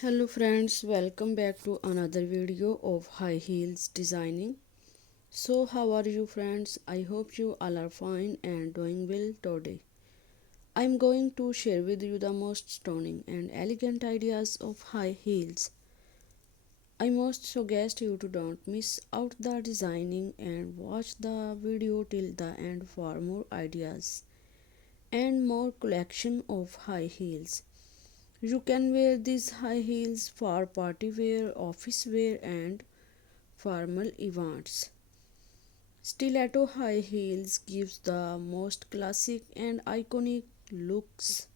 Hello friends, welcome back to another video of high heels designing. So how are you friends? I hope you all are fine and doing well today. I'm going to share with you the most stunning and elegant ideas of high heels. I must suggest you to don't miss out the designing and watch the video till the end for more ideas and more collection of high heels. You can wear these high heels for party wear, office wear and formal events. Stiletto high heels gives the most classic and iconic looks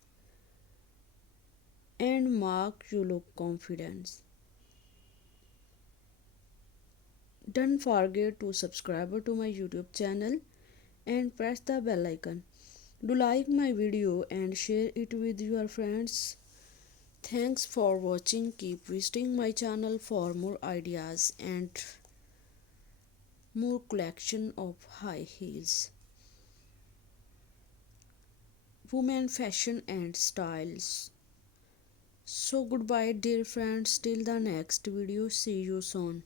and mark you look confidence. Don't forget to subscribe to my YouTube channel and press the bell icon. Do like my video and share it with your friends. Thanks for watching. Keep visiting my channel for more ideas and more collection of high heels, women fashion and styles. So goodbye dear friends, till the next video, see you soon.